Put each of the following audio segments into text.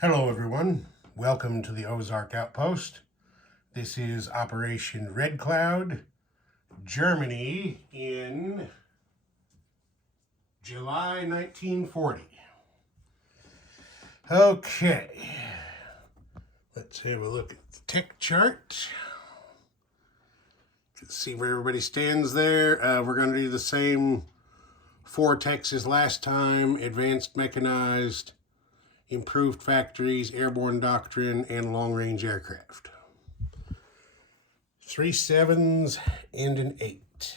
Hello everyone, welcome to the Ozark Outpost. This is Operation Red Cloud, Germany in July 1940. Okay, let's have a look at the tech chart. Let's see where everybody stands there. We're going to do the same 4 techs as last time: advanced mechanized, improved factories, airborne doctrine, and long-range aircraft. 3 7s and an 8.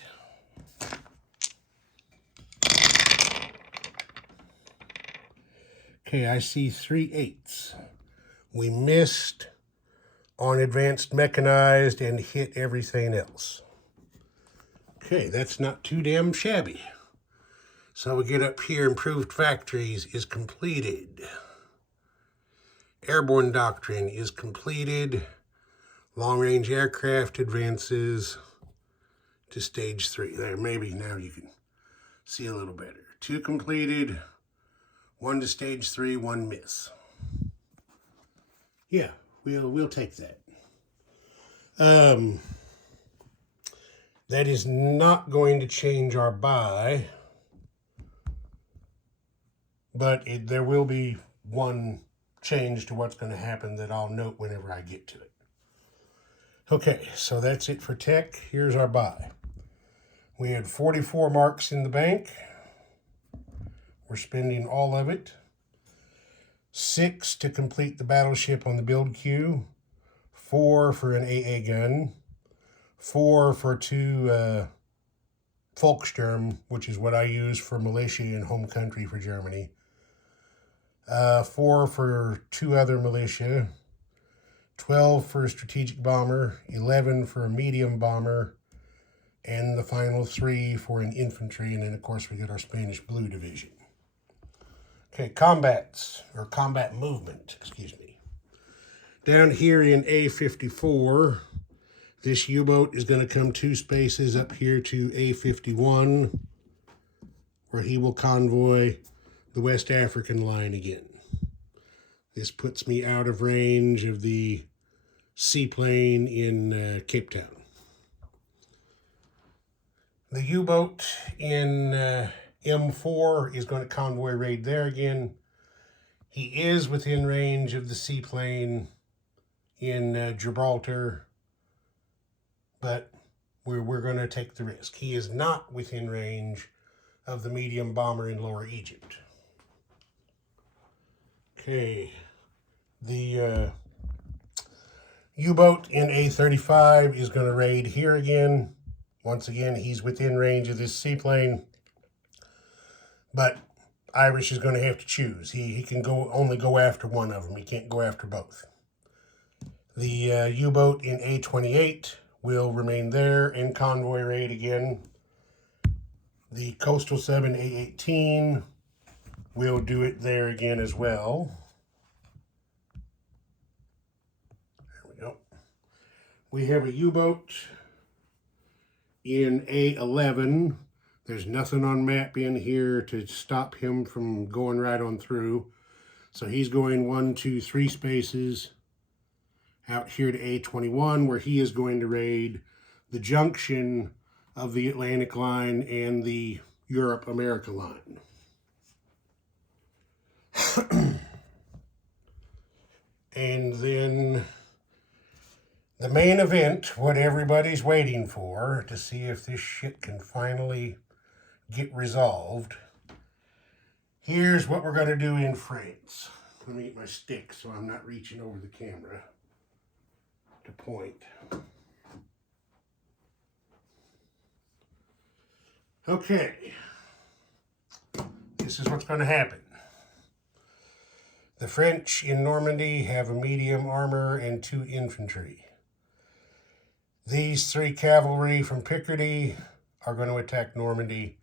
Okay, I see 3 8s. We missed on advanced mechanized and hit everything else. Okay, that's not too damn shabby. So we get up here, improved factories is completed. Airborne doctrine is completed. Long-range aircraft advances to stage 3. There, maybe now you can see a little better. 2 completed, 1 to stage 3, 1 miss. Yeah, we'll take that. That is not going to change our buy, but there will be one change to what's going to happen that I'll note whenever I get to it. Okay, so that's it for tech. Here's our buy. We had 44 marks in the bank. We're spending all of it. 6 to complete the battleship on the build queue. 4 for an AA gun. 4 for 2 Volkssturm, which is what I use for militia in home country for Germany. 4 for 2 other militia. 12 for a strategic bomber. 11 for a medium bomber. And the final 3 for an infantry. And then, of course, we get our Spanish Blue Division. Okay, combat movement, excuse me. Down here in A54, this U-boat is going to come 2 spaces up here to A51, where he will convoy the West African line again. This puts me out of range of the seaplane in Cape Town. The U-boat in M4 is going to convoy raid there again. He is within range of the seaplane in Gibraltar, but we're going to take the risk. He is not within range of the medium bomber in Lower Egypt. Okay, the U-boat in A35 is going to raid here again. Once again, he's within range of this seaplane, but Irish is going to have to choose. He can only go after one of them. He can't go after both. The U-boat in A28 will remain there in convoy raid again. The coastal sub in A18 will do it there again as well. There we go. We have a U-boat in A11. There's nothing on map in here to stop him from going right on through. So he's going 1, 2, 3 spaces out here to A21, where he is going to raid the junction of the Atlantic line and the Europe-America line. And then the main event, what everybody's waiting for, to see if this shit can finally get resolved. Here's what we're going to do in France. Let me get my stick so I'm not reaching over the camera to point. Okay. This is what's going to happen. The French in Normandy have a medium armor and 2 infantry. These 3 cavalry from Picardy are going to attack Normandy.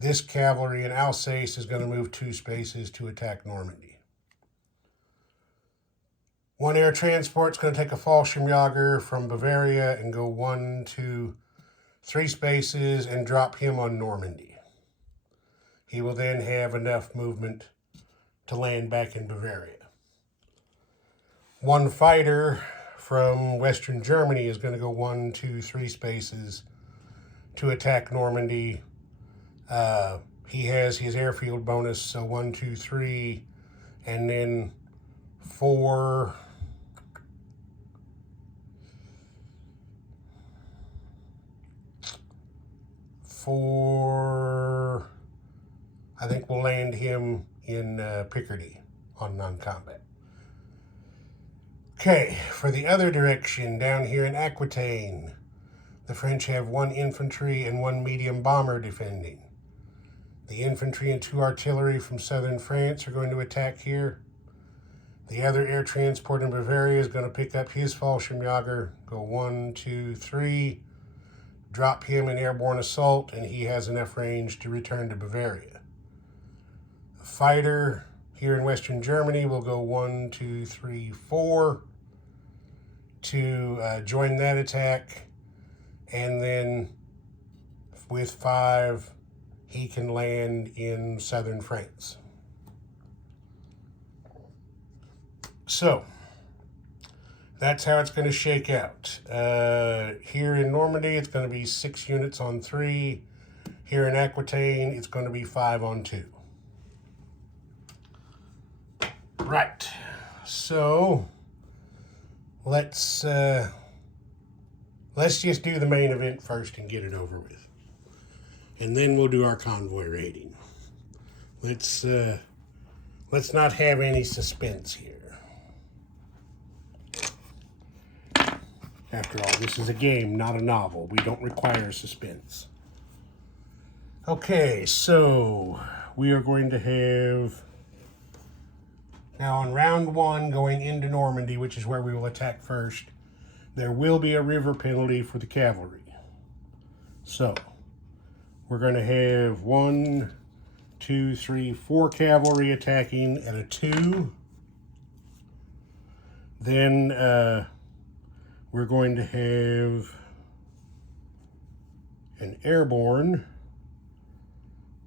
This cavalry in Alsace is going to move 2 spaces to attack Normandy. 1 air transport is going to take a Fallschirmjäger from Bavaria and go 1, 2, 3 spaces and drop him on Normandy. He will then have enough movement to land back in Bavaria. One fighter from Western Germany is going to go 1, 2, 3 spaces to attack Normandy. He has his airfield bonus, so 1, 2, 3, and then 4. I think we'll land him in Picardy on non-combat. Okay, for the other direction, down here in Aquitaine, the French have 1 infantry and 1 medium bomber defending. The infantry and 2 artillery from southern France are going to attack here. The other air transport in Bavaria is going to pick up his Fallschirmjäger, go 1, 2, 3, drop him in airborne assault, and he has enough range to return to Bavaria. The fighter here in Western Germany will go 1, 2, 3, 4 to join that attack, and then with 5, he can land in southern France. So, that's how it's going to shake out. Here in Normandy, it's going to be 6 units on 3. Here in Aquitaine, it's going to be 5 on 2. Right. So, let's just do the main event first and get it over with. And then we'll do our convoy rating. Let's not have any suspense here. After all, this is a game, not a novel. We don't require suspense. Okay, so we are going to have, now on round 1, going into Normandy, which is where we will attack first, there will be a river penalty for the cavalry. So, we're going to have 1, 2, 3, 4 cavalry attacking at a 2. Then we're going to have an airborne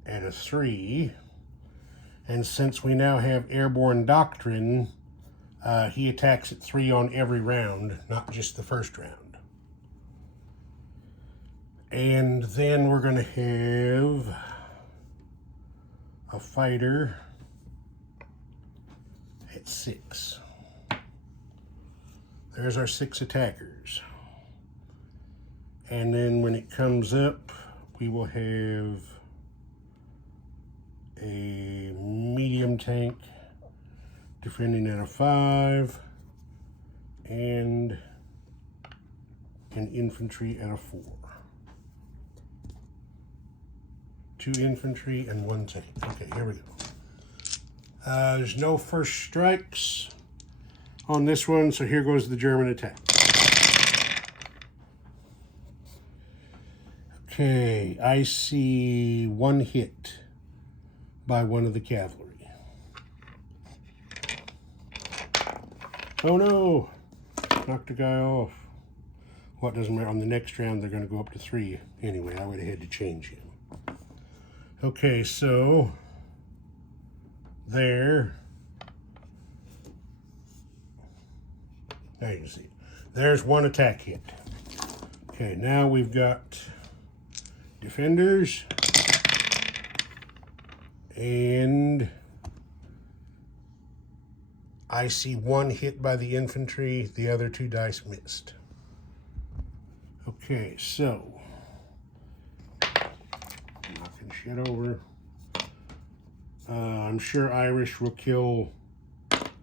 at a 3. And since we now have airborne doctrine, he attacks at 3 on every round, not just the first round. And then we're going to have a fighter at 6. There's our 6 attackers. And then when it comes up, we will have a medium tank defending at a 5 and an infantry at a 4. 2 infantry and 1 tank. Okay, here we go. There's no first strikes on this one, so here goes the German attack. Okay, I see 1 hit by one of the cavalry. Oh no! Knocked a guy off. Well, it doesn't matter. On the next round, they're going to go up to 3 anyway. I would have had to change him. Okay, so there. Now you can see. There's 1 attack hit. Okay, now we've got defenders. And I see 1 hit by the infantry. The other 2 dice missed. Okay, so knocking shit over. I'm sure Irish will kill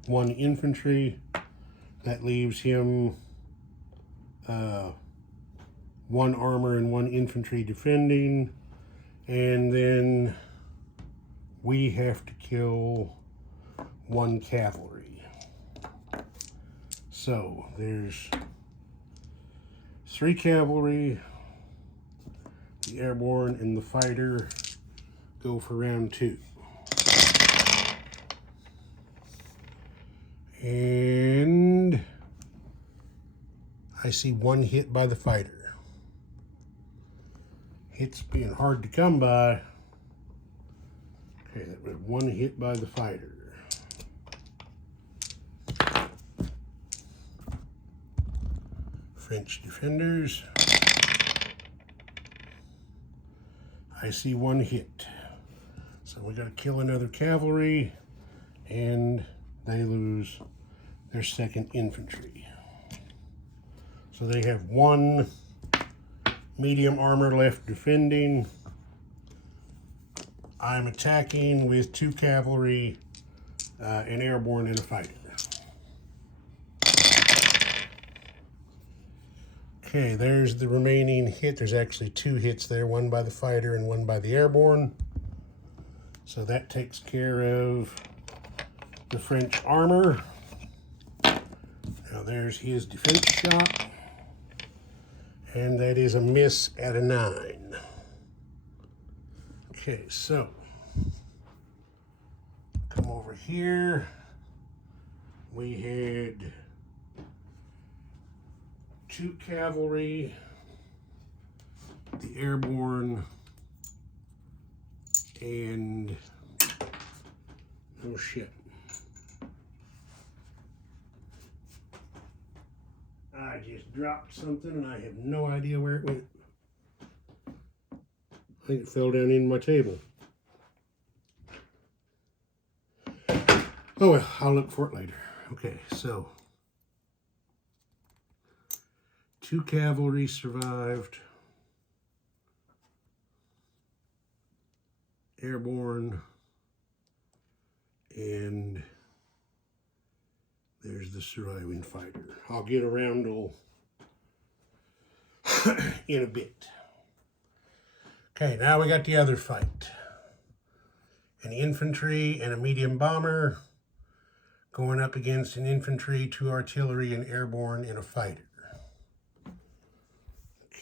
1 infantry. That leaves him 1 armor and 1 infantry defending. And then we have to kill 1 cavalry. So there's 3 cavalry. The airborne and the fighter go for round 2. And I see 1 hit by the fighter. Hits being hard to come by. Okay, that was 1 hit by the fighter. French defenders. I see one hit. So we got to kill another cavalry, and they lose their second infantry. So they have one medium armor left defending. I'm attacking with 2 cavalry, an airborne, and a fighter. Okay, there's the remaining hit. There's actually 2 hits there, one by the fighter and one by the airborne. So that takes care of the French armor. Now there's his defense shot. And that is a miss at a 9. Okay, so come over here. We had 2 cavalry, the airborne, and oh shit. I just dropped something and I have no idea where it went. I think it fell down in my table. Oh well, I'll look for it later. Okay, so 2 cavalry survived. Airborne. And there's the surviving fighter. I'll get around in a bit. Okay, now we got the other fight. An infantry and a medium bomber going up against an infantry, 2 artillery, an airborne, and a fighter.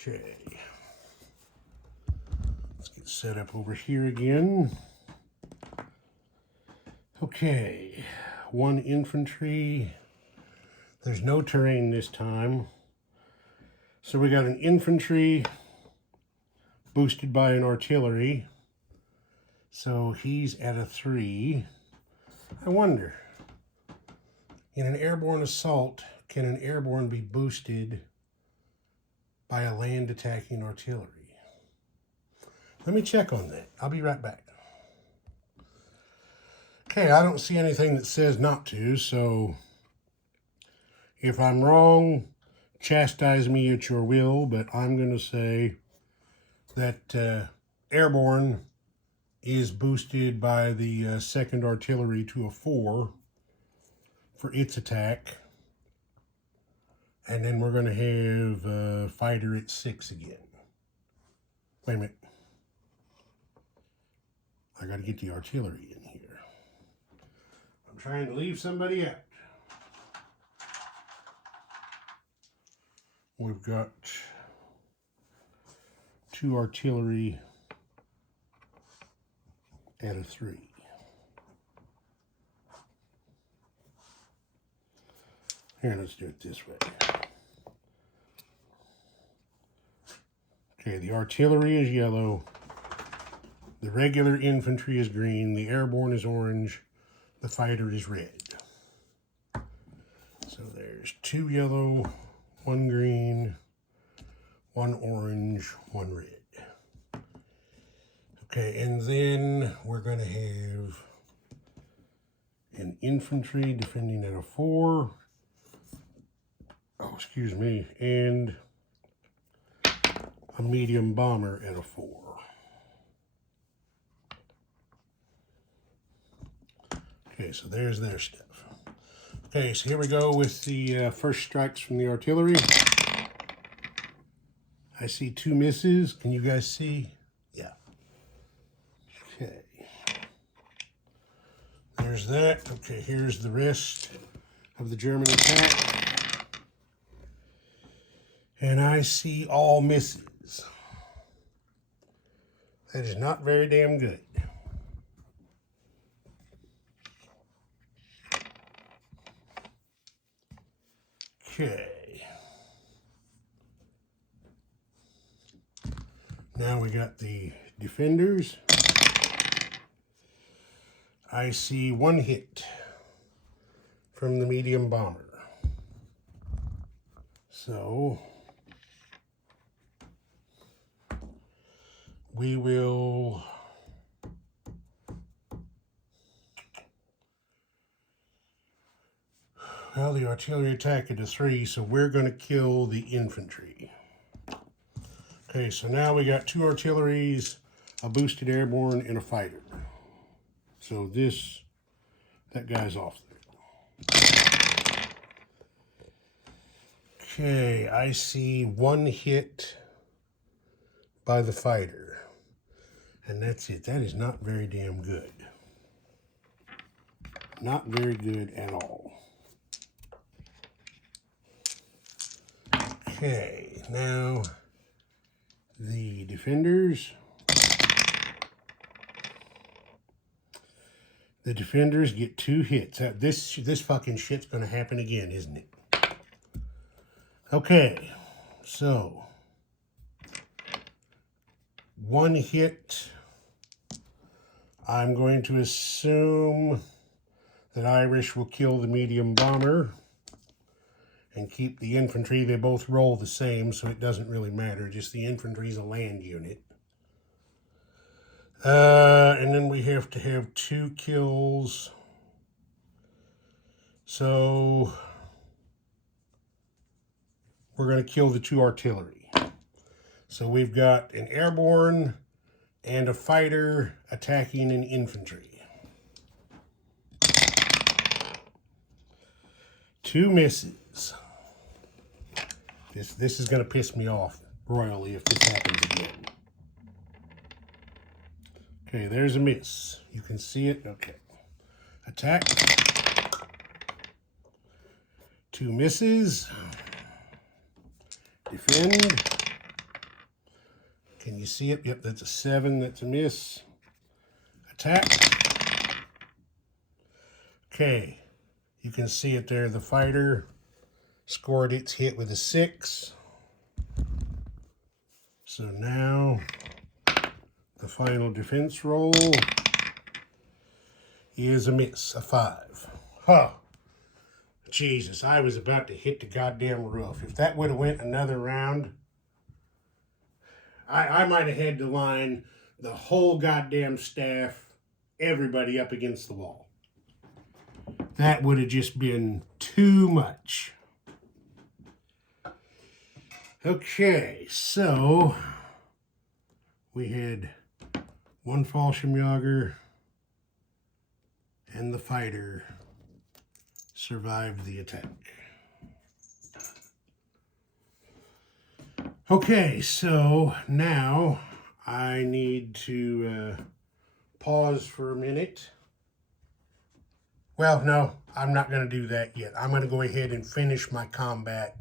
Okay. Let's get set up over here again. Okay, 1 infantry. There's no terrain this time. So we got an infantry boosted by an artillery. So he's at a 3. I wonder, in an airborne assault, can an airborne be boosted by a land attacking artillery? Let me check on that. I'll be right back. Okay, I don't see anything that says not to, so if I'm wrong, chastise me at your will, but I'm going to say that airborne is boosted by the 2nd Artillery to a 4 for its attack. And then we're going to have fighter at 6 again. Wait a minute. I got to get the artillery in here. I'm trying to leave somebody out. We've got 2 artillery at a 3. Here, let's do it this way. Okay, the artillery is yellow. The regular infantry is green. The airborne is orange. The fighter is red. So there's 2 yellow, 1 green, 1 orange, 1 red. Okay, and then we're going to have an infantry defending at a 4. Oh, excuse me. And a medium bomber at a 4. Okay, so there's their stuff. Okay, so here we go with the first strikes from the artillery. I see 2 misses. Can you guys see? Yeah. Okay. There's that. Okay, here's the rest of the German attack. And I see all misses. That is not very damn good. Okay. Now we got the defenders. I see 1 hit from the medium bomber. So we will... Well, the artillery attack into 3, so we're going to kill the infantry. Okay, so now we got 2 artilleries, a boosted airborne, and a fighter. So that guy's off there. Okay, I see 1 hit by the fighter. And that's it. That is not very damn good. Not very good at all. Okay, now the defenders. The defenders get 2 hits. This fucking shit's gonna happen again, isn't it? Okay, so 1 hit. I'm going to assume that Irish will kill the medium bomber and keep the infantry. They both roll the same, so it doesn't really matter. Just the infantry is a land unit. And then we have to have 2 kills. So we're going to kill the 2 artillery. So we've got an airborne and a fighter attacking an infantry. 2 misses. This is going to piss me off royally if this happens again. Okay, there's a miss. You can see it. Okay. Attack. 2 misses. Defend. Can you see it? Yep, that's a 7. That's a miss. Attack. Okay. You can see it there. The fighter scored its hit with a 6. So now the final defense roll is a miss, a 5. Huh. Jesus, I was about to hit the goddamn roof. If that would have went another round, I might have had to line the whole goddamn staff, everybody up against the wall. That would have just been too much. Okay, so we had 1 Fallschirmjäger and the fighter survived the attack. Okay, so now I need to pause for a minute. Well, no, I'm not going to do that yet. I'm going to go ahead and finish my combat,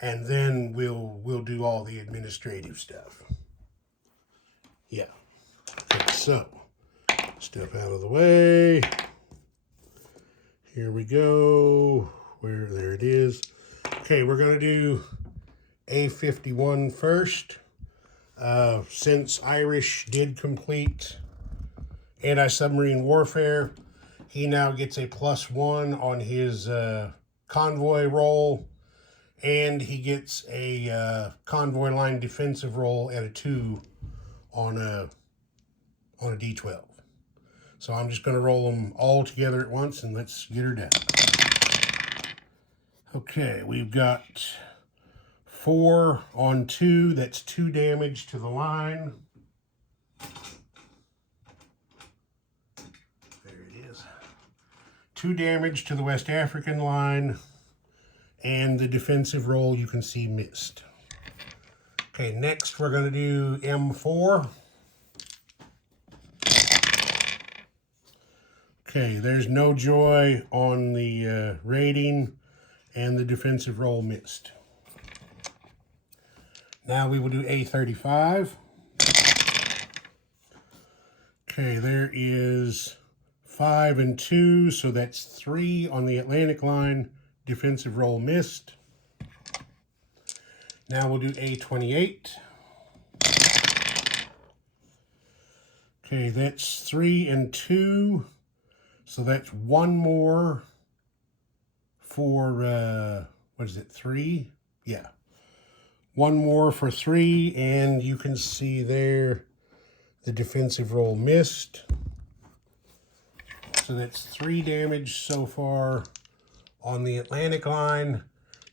and then we'll do all the administrative stuff. Yeah. Okay, so step out of the way. Here we go. There it is. Okay, we're going to do A51 first. Since Irish did complete anti-submarine warfare, he now gets a +1 on his convoy roll, and he gets a convoy line defensive roll at a 2 on a D12. So I'm just going to roll them all together at once, and let's get her done. Okay, we've got 4 on 2. That's 2 damage to the line. There it is. 2 damage to the West African line, and the defensive roll you can see missed. Okay, next we're going to do M4. Okay, there's no joy on the rating, and the defensive roll missed. Now we will do A35. Okay, there is 5 and 2, so that's 3 on the Atlantic line. Defensive roll missed. Now we'll do A28. Okay, that's 3 and 2. So that's 1 more for, what is it, 3? Yeah. 1 more for 3, and you can see there The defensive roll missed. So that's 3 damage so far on the Atlantic line.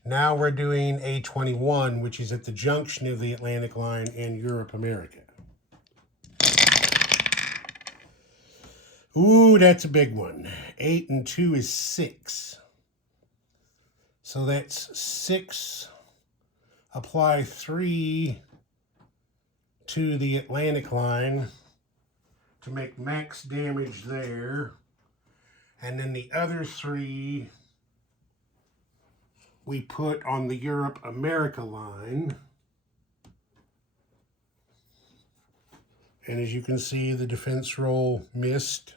Now we're doing A21, which is at the junction of the Atlantic line and Europe, America. Ooh, that's a big one. 8 and 2 is 6. So that's 6. Apply 3 to the Atlantic line to make max damage there. And then the other 3 we put on the Europe, America line. And as you can see, the defense roll missed.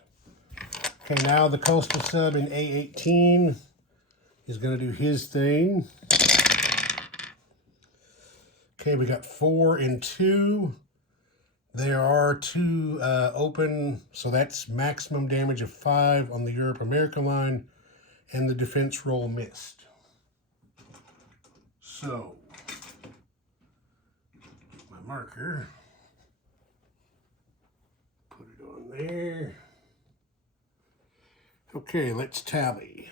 Okay, now the coastal sub in A18 is going to do his thing. Okay, we got 4 and 2. There are 2 open, so that's maximum damage of 5 on the Europe, America line, and the defense roll missed. So, my marker, put it on there. Okay, let's tally.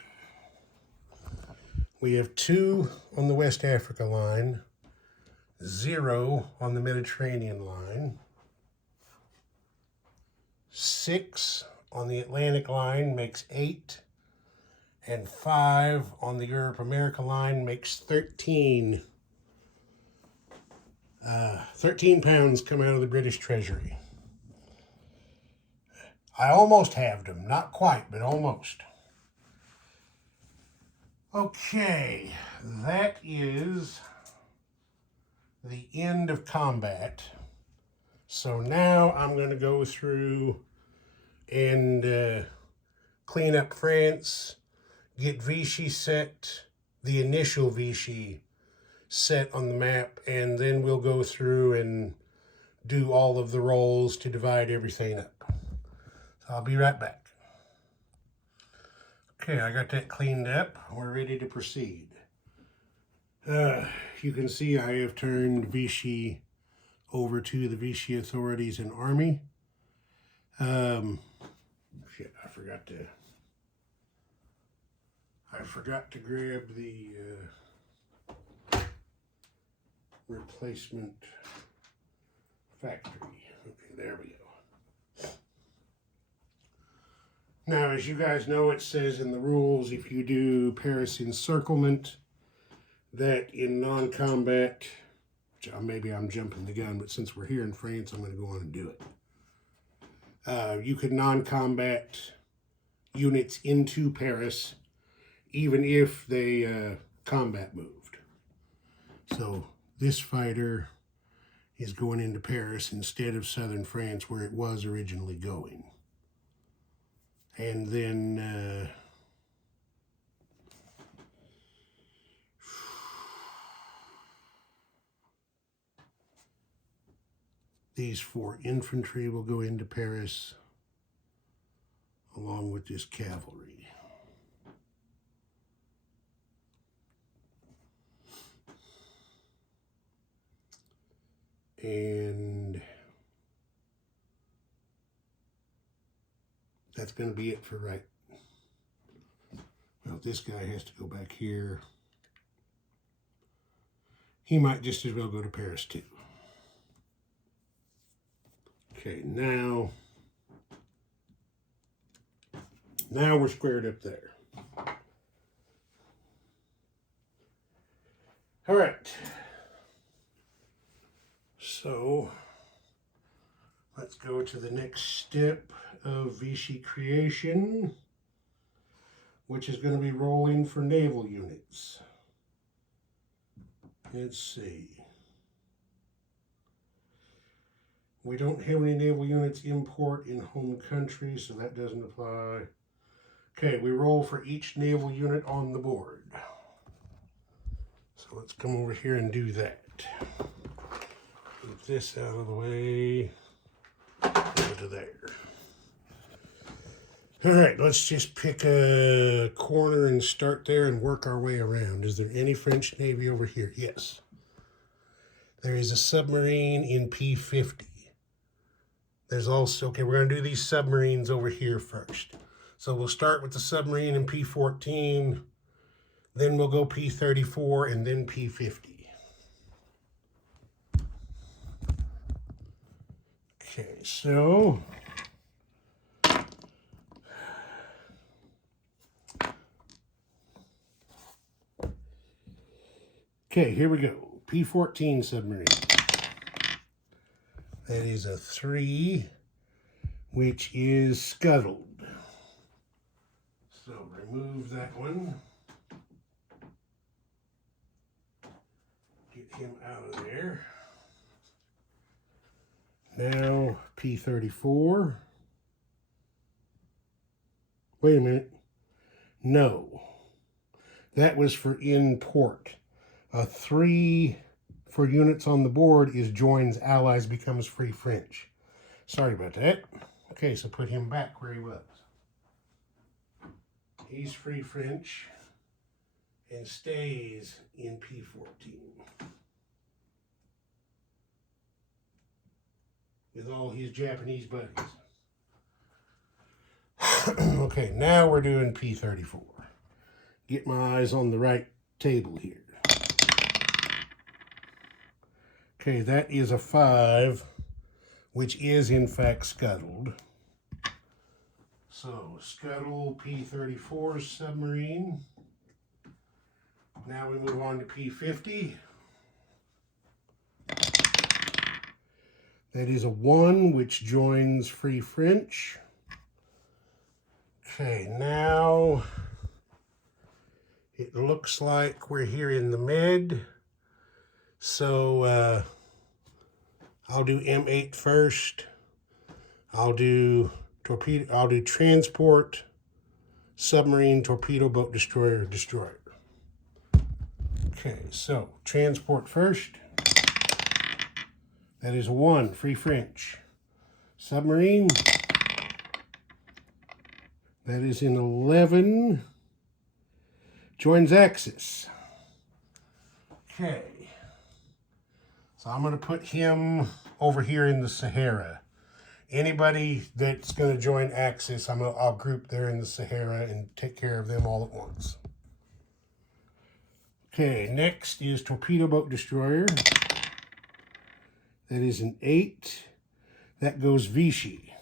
We have 2 on the West Africa line, 0 on the Mediterranean line, 6 on the Atlantic line makes 8, and 5 on the Europe, America line makes 13. 13 pounds come out of the British Treasury. I almost halved them. Not quite, but almost. Okay, that is the end of combat. So now I'm going to go through and clean up France, get Vichy set, the initial Vichy set on the map, and then we'll go through and do all of the rolls to divide everything up. So I'll be right back. Okay, I got that cleaned up. We're ready to proceed. You can see I have turned Vichy over to the Vichy authorities and army. Shit, I forgot to grab the replacement factory. Okay, there we go. Now, as you guys know, it says in the rules, if you do Paris encirclement, that in non-combat, which maybe I'm jumping the gun, but since we're here in France, I'm going to go on and do it. You could non-combat units into Paris, even if they combat moved. So this fighter is going into Paris instead of southern France, where it was originally going. And then these 4 infantry will go into Paris along with this cavalry. And that's going to be it for right. Well, this guy has to go back here. He might just as well go to Paris too. Okay, now we're squared up there. All right. So let's go to the next step of Vichy creation, which is going to be rolling for naval units. Let's see. We don't have any naval units import in home country, so that doesn't apply. Okay, we roll for each naval unit on the board. So let's come over here and do that. Get this out of the way. Go to there. All right, let's just pick a corner and start there and work our way around. Is there any French Navy over here? Yes. There is a submarine in P50. There's also, okay, we're going to do these submarines over here first. So we'll start with the submarine in P14, then we'll go P34, and then P50. Okay, so okay, here we go. P14 submarine. That is a 3, which is scuttled. So remove that one. Get him out of there. Now P34. Wait a minute. No. That was for in port. A 3 for units on the board is joins allies becomes free French. Sorry about that. Okay, so put him back where he was. He's free French and stays in P14 with all his Japanese buddies. Okay, now we're doing P34. Get my eyes on the right table here. Okay, that is a 5, which is in fact scuttled. So, scuttle P34 submarine. Now we move on to P50. That is a 1, which joins free French. Okay, now it looks like we're here in the med. So I'll do M8 first. I'll do torpedo. I'll do transport, submarine, torpedo boat, destroyer, destroyer. Okay, so transport first. That is a 1, free French. Submarine. That is in 11. Joins Axis. Okay. So I'm going to put him over here in the Sahara. Anybody that's going to join Axis, I'll group there in the Sahara and take care of them all at once. Okay, next is torpedo boat destroyer. That is an 8. That goes Vichy.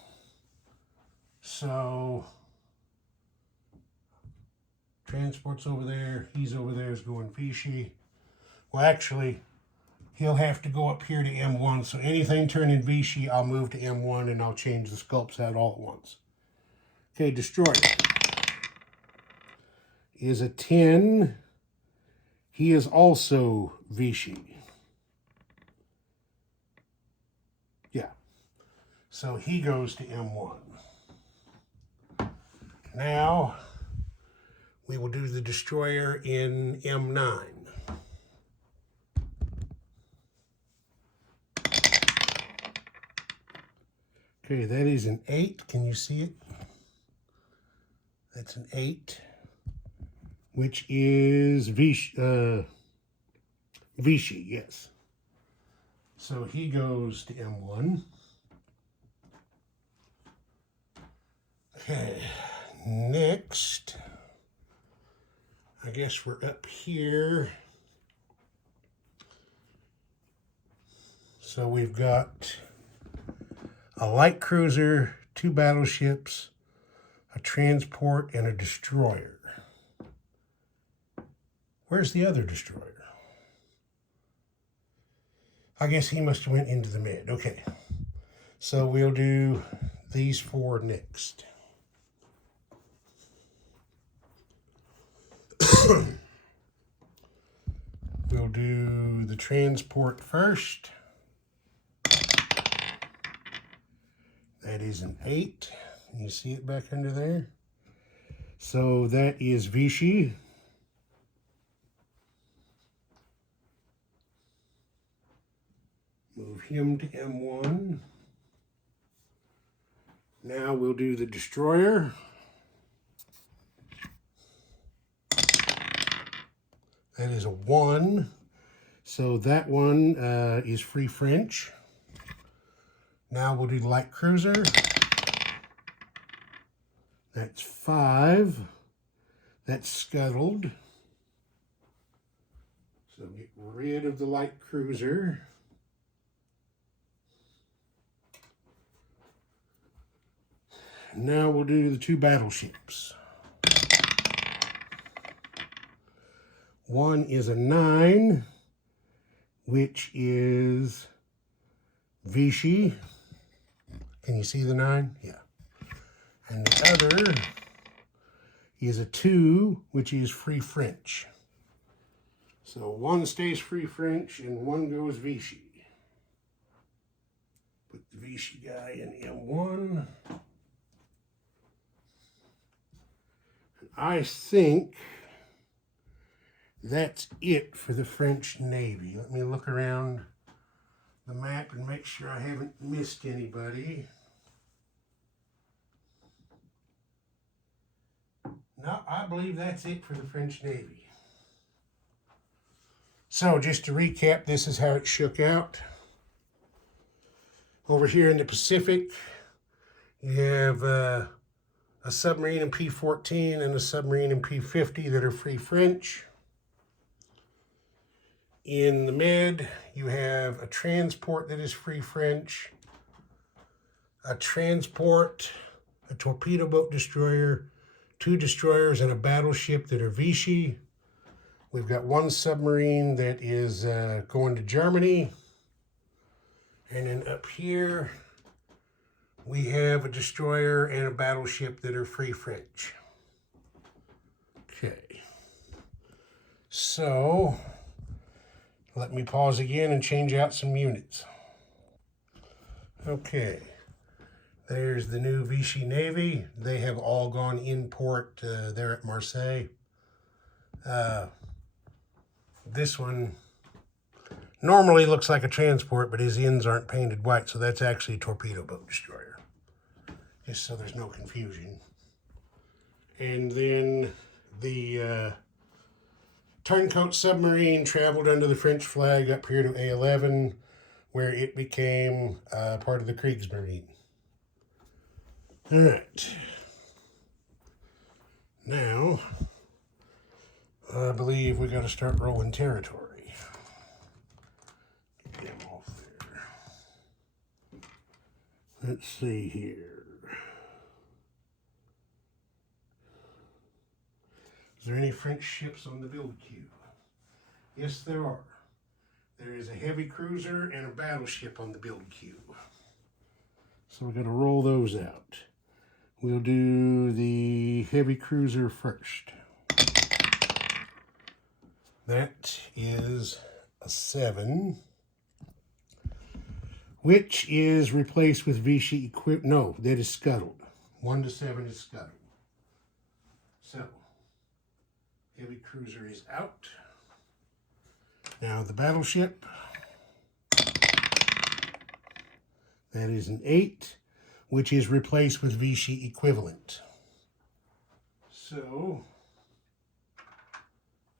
So transport's over there. He's over there is going Vichy. Well, actually, he'll have to go up here to M1. So anything turning Vichy, I'll move to M1 and I'll change the sculpts out all at once. Okay, destroyer is a 10. He is also Vichy. Yeah. So he goes to M1. Now we will do the destroyer in M9. Okay, that is an 8. Can you see it? That's an 8, which is Vichy, yes. So he goes to M1. Okay, next, I guess we're up here. So we've got a light cruiser, 2 battleships, a transport, and a destroyer. Where's the other destroyer? I guess he must have went into the mid. Okay, so we'll do these 4 next. We'll do the transport first. That is an 8. Can you see it back under there? So that is Vichy. Move him to M1. Now we'll do the destroyer. That is a 1. So that one is free French. Now we'll do the light cruiser. That's 5. That's scuttled. So get rid of the light cruiser. Now we'll do the 2 battleships. One is a 9, which is Vichy. Can you see the 9? Yeah. And the other is a 2, which is Free French. So one stays Free French and one goes Vichy. Put the Vichy guy in M1. I think that's it for the French Navy. Let me look around the map and make sure I haven't missed anybody. No, I believe that's it for the French Navy. So just to recap, this is how it shook out. Over here in the Pacific, you have a submarine in P-14 and a submarine in P-50 that are Free French. In the Med, you have a transport that is Free French, a transport, a torpedo boat destroyer, 2 destroyers, and a battleship that are Vichy. We've got 1 submarine that is going to Germany. And then up here, we have a destroyer and a battleship that are Free French. Okay. So, let me pause again and change out some units. Okay. There's the new Vichy Navy. They have all gone in port there at Marseille. This one normally looks like a transport, but his ends aren't painted white, so that's actually a torpedo boat destroyer. Just so there's no confusion. And then the turncoat submarine traveled under the French flag up here to A11, where it became part of the Kriegsmarine. All right. Now, I believe we got to start rolling territory. Get them off there. Let's see here. Is there any French ships on the build queue? Yes, there are. There is a heavy cruiser and a battleship on the build queue. So we're going to roll those out. We'll do the heavy cruiser first. That is a 7, which is replaced with Vichy no, that is scuttled. 1 to 7 is scuttled. So, heavy cruiser is out. Now the battleship, that is an 8, which is replaced with Vichy equivalent. So,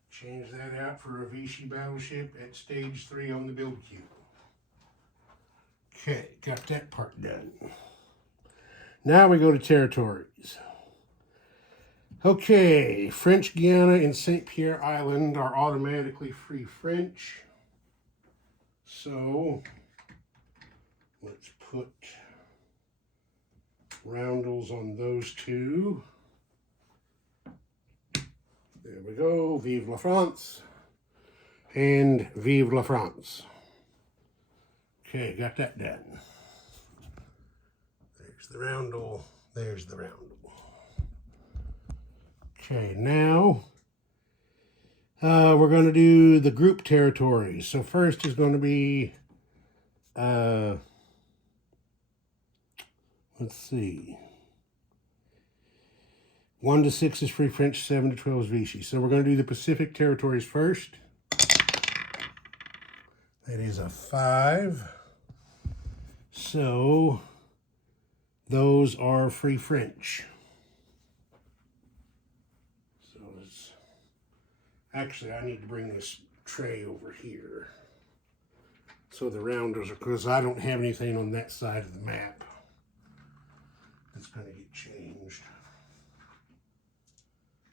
change that out for a Vichy battleship at stage 3 on the build queue. Okay, got that part done. Now we go to territories. Okay, French Guiana and St. Pierre Island are automatically Free French. So, let's put roundels on those 2. There we go. Vive la France. And Vive la France. Okay, got that done. There's the roundel. There's the roundel. Okay, now we're going to do the group territories. So first is going to be, let's see, 1 to 6 is Free French, 7 to 12 is Vichy. So we're going to do the Pacific territories first. That is a 5. So those are Free French. So let's, actually I need to bring this tray over here So the rounders are, because I don't have anything on that side of the map. It's going to get changed.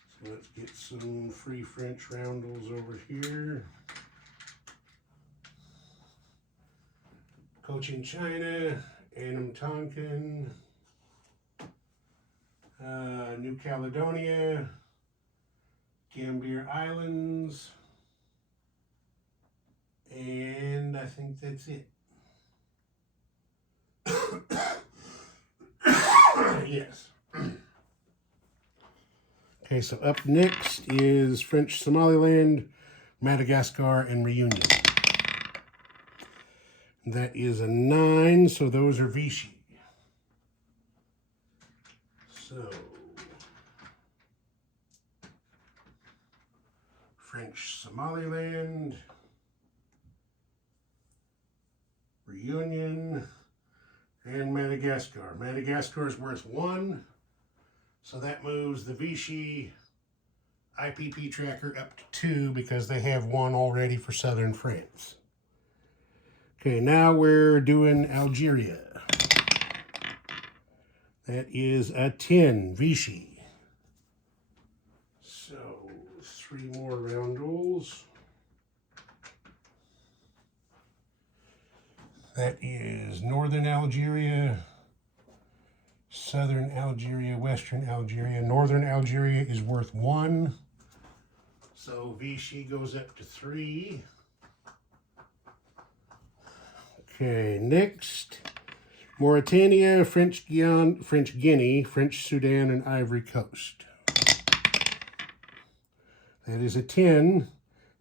So let's get some free French roundels over here. Cochin China, Annam Tonkin, New Caledonia, Gambier Islands, and I think that's it. Yes. Okay, so up next is French Somaliland, Madagascar, and Reunion. That is a 9, so those are Vichy. So, French Somaliland, Reunion, and Madagascar. Madagascar is worth 1, so that moves the Vichy IPP tracker up to 2 because they have 1 already for southern France. Okay, now we're doing Algeria. That is a 10, Vichy. So, 3 more roundels. That is northern Algeria, southern Algeria, western Algeria. Northern Algeria is worth 1. So Vichy goes up to 3. Okay, next, Mauritania, French Guinea, French Sudan, and Ivory Coast. That is a 10.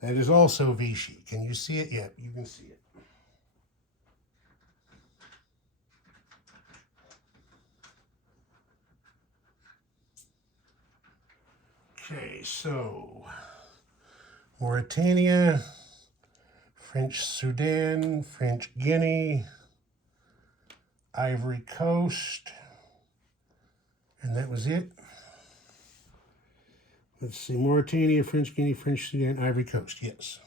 That is also Vichy. Can you see it? Yep, you can see it. Okay, so Mauritania, French Sudan, French Guinea, Ivory Coast, and that was it. Let's see, Mauritania, French Guinea, French Sudan, Ivory Coast, yes.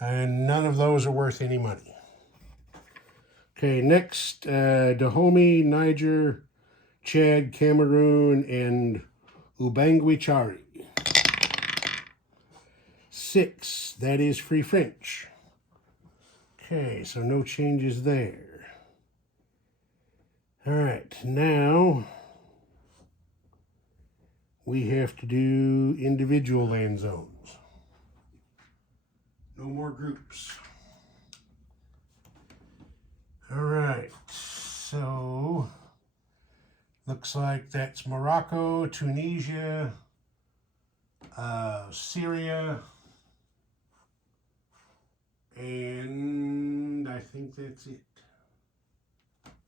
And none of those are worth any money. Okay, next, Dahomey, Niger, Chad, Cameroon, and Ubangui Chari. 6, that is Free French. Okay, so no changes there. All right, now we have to do individual land zones. No more groups. All right, so looks like that's Morocco, Tunisia, Syria, and I think that's it.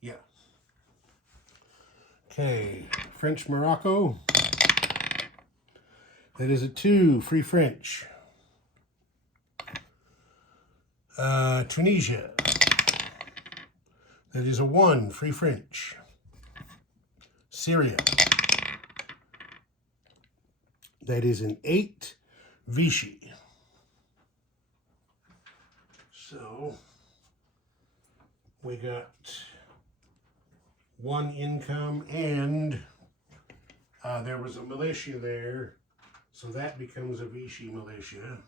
Yeah. Okay, French Morocco. That is a 2, Free French. Tunisia. That is a 1, Free French. Syria. That is an 8, Vichy. So, we got 1 income, and there was a militia there, so that becomes a Vichy militia.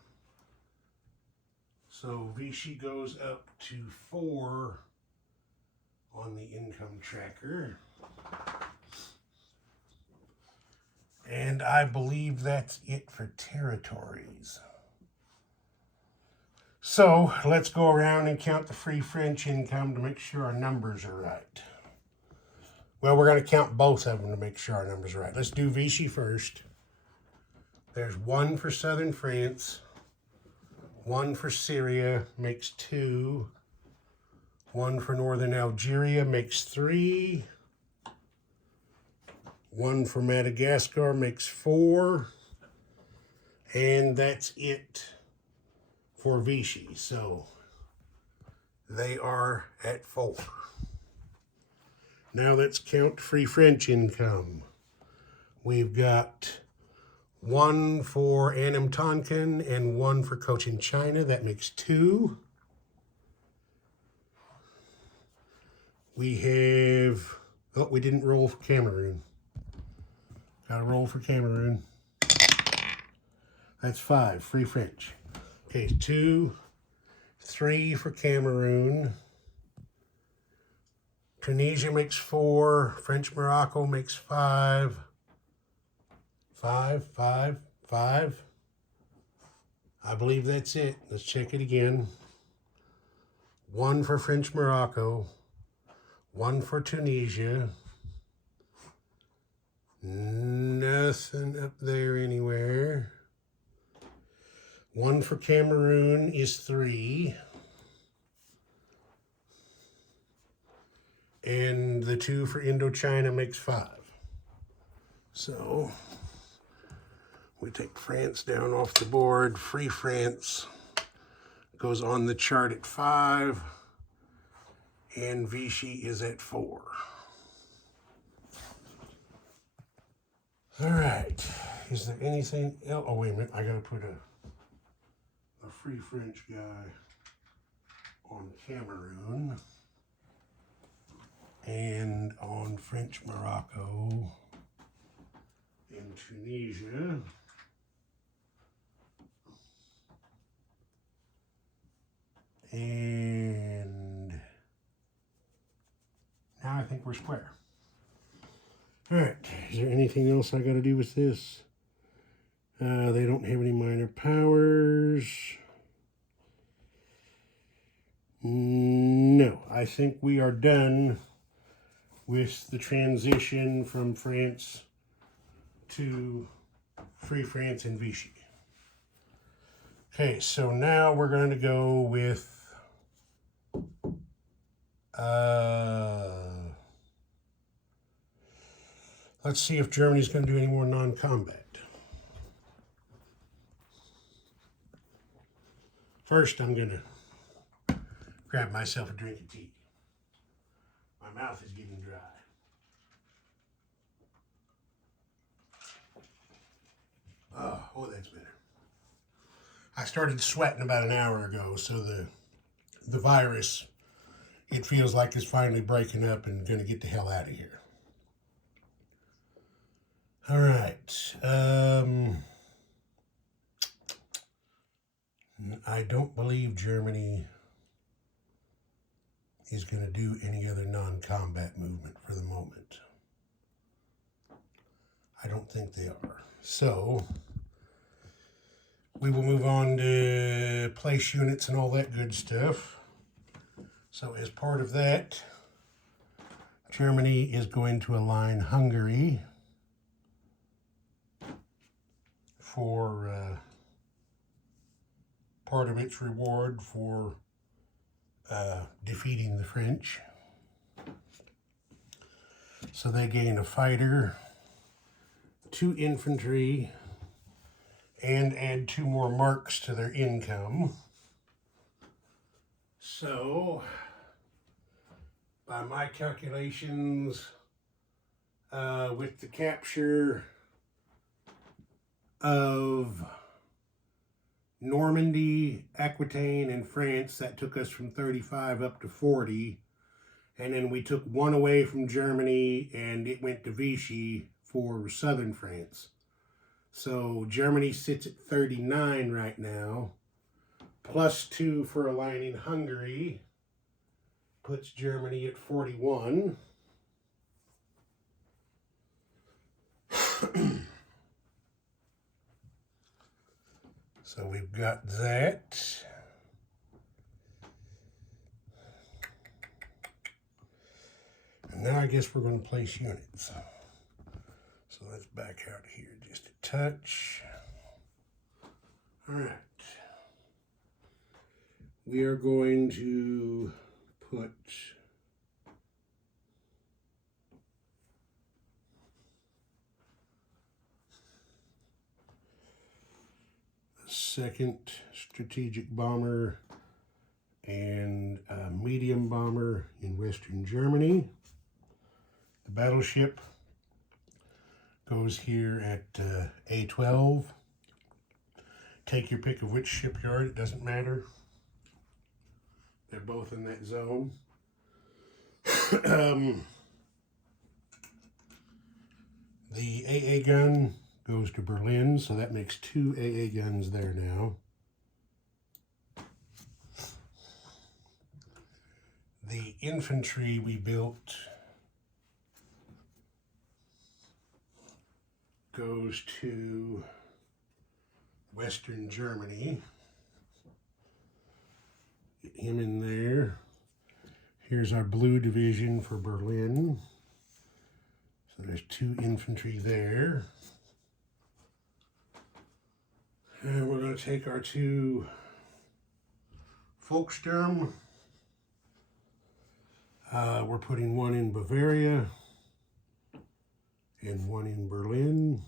So Vichy goes up to 4 on the income tracker. And I believe that's it for territories. So let's go around and count the Free French income to make sure our numbers are right. Well, we're going to count both of them to make sure our numbers are right. Let's do Vichy first. There's 1 for southern France, 1 for Syria, makes 2. 1 for northern Algeria, makes 3. 1 for Madagascar, makes 4. And that's it for Vichy. So they are at 4. Now let's count Free French income. We've got 1 for Annam Tonkin and 1 for Cochin China. That makes 2. we have, oh, we didn't roll for Cameroon. Got to roll for Cameroon. That's 5, Free French. Okay, 2, 3 for Cameroon. Tunisia makes 4. French Morocco makes 5. 5, 5, 5. I believe that's it. Let's check it again. 1 for French Morocco. 1 for Tunisia. Nothing up there anywhere. 1 for Cameroon is 3. And the 2 for Indochina makes 5. So we take France down off the board. Free France goes on the chart at 5. And Vichy is at 4. All right. Is there anything else? Oh, wait a minute. I got to put a Free French guy on Cameroon and on French Morocco and Tunisia. And now I think we're square. All right, is there anything else I got to do with this? They don't have any minor powers. No, I think we are done with the transition from France to Free France and Vichy. Okay, so now we're going to go with let's see if Germany's going to do any more non-combat. First, I'm going to grab myself a drink of tea. My mouth is getting dry. Oh, that's better. I started sweating about an hour ago, so the virus, it feels like it's finally breaking up and going to get the hell out of here. All right. I don't believe Germany is going to do any other non-combat movement for the moment. I don't think they are. So we will move on to place units and all that good stuff. So as part of that, Germany is going to align Hungary for part of its reward for defeating the French. So they gain a fighter, 2 infantry, and add 2 more marks to their income. So, by my calculations, with the capture of Normandy, Aquitaine, and France, that took us from 35 up to 40. And then we took 1 away from Germany, and it went to Vichy for southern France. So Germany sits at 39 right now, plus 2 for aligning Hungary, puts Germany at 41. So we've got that. And now I guess we're going to place units. So let's back out here just a touch. All right. We are going to put second strategic bomber and a medium bomber in Western Germany. The battleship goes here at A12. Take your pick of which shipyard, it doesn't matter. They're both in that zone. The AA gun goes to Berlin, so that makes 2 AA guns there now. The infantry we built goes to Western Germany. Get him in there. Here's our blue division for Berlin. So there's 2 infantry there. And we're going to take our 2 Volkssturm. We're putting 1 in Bavaria and 1 in Berlin.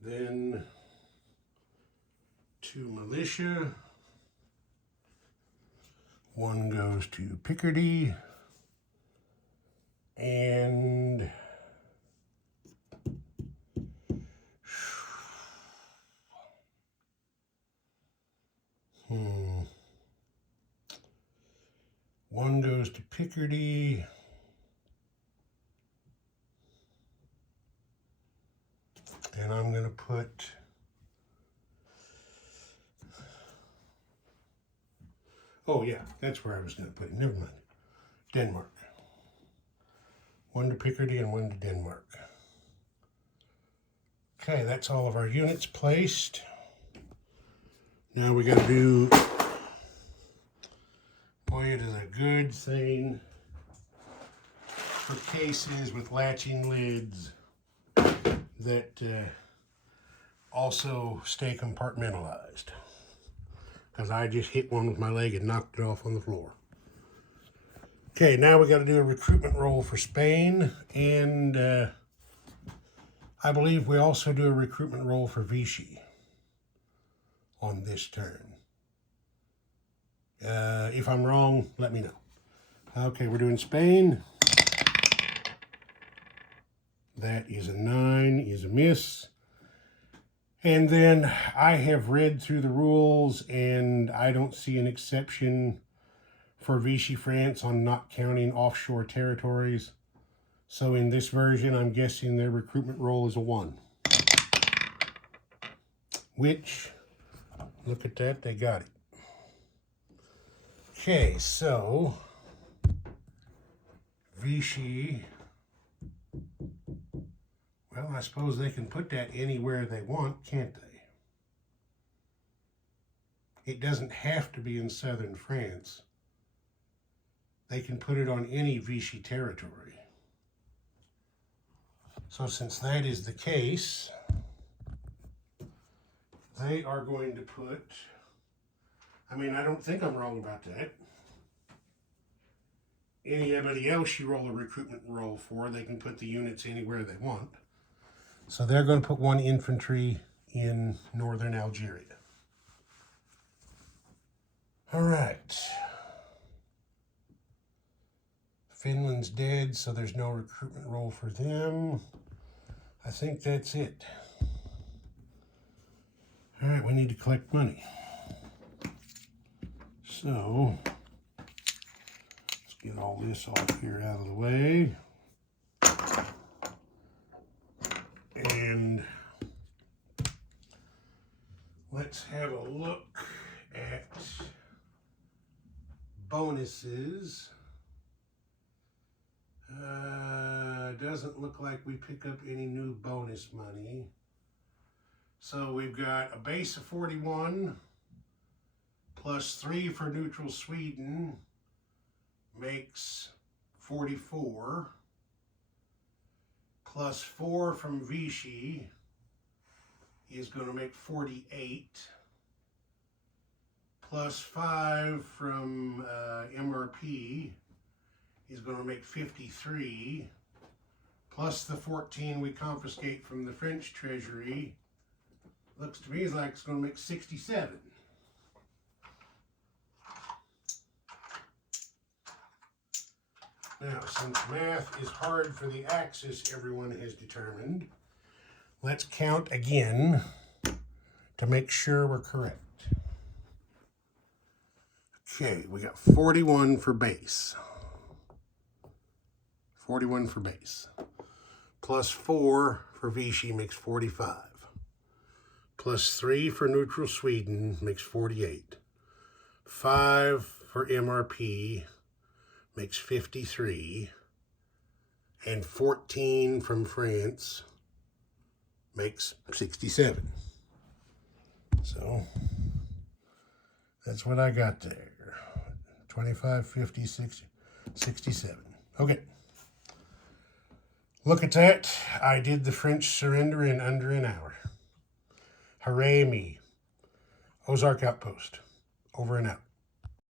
Then 2 militia. 1 goes to Picardy. And one goes to Picardy. And I'm going to put oh yeah, that's where I was going to put it. Never mind. Denmark. 1 to Picardy and 1 to Denmark. Okay, that's all of our units placed. Now we got to do, boy, it is a good thing for cases with latching lids that also stay compartmentalized. Because I just hit one with my leg and knocked it off on the floor. Okay, now we got to do a recruitment roll for Spain, and I believe we also do a recruitment roll for Vichy on this turn. If I'm wrong, let me know. Okay, we're doing Spain. That is a 9, is a miss. And then I have read through the rules, and I don't see an exception for Vichy France on not counting offshore territories. So in this version, I'm guessing their recruitment roll is a 1. Which, look at that, they got it. Okay, so Vichy, well, I suppose they can put that anywhere they want, can't they? It doesn't have to be in southern France. They can put it on any Vichy territory. So since that is the case, they are going to put, I mean, I don't think I'm wrong about that. Anybody else you roll a recruitment roll for, they can put the units anywhere they want. So they're going to put 1 infantry in northern Algeria. All right. Finland's dead, so there's no recruitment roll for them. I think that's it. All right, we need to collect money. So, let's get all this off here out of the way. And let's have a look at bonuses. Doesn't look like we pick up any new bonus money. So we've got a base of 41 plus 3 for neutral Sweden makes 44, plus 4 from Vichy is going to make 48, plus 5 from MRP is going to make 53, plus the 14 we confiscate from the French treasury, looks to me like it's going to make 67. Now, since math is hard for the Axis, everyone has determined, let's count again to make sure we're correct. Okay, we got 41 for base. 41 for base. Plus 4 for Vichy makes 45. Plus 3 for neutral Sweden makes 48. 5 for MRP makes 53. And 14 from France makes 67. So that's what I got there. 25, 50, 60, 67. Okay. Look at that. I did the French surrender in under an hour. Hooray me. Ozark Outpost. Over and out.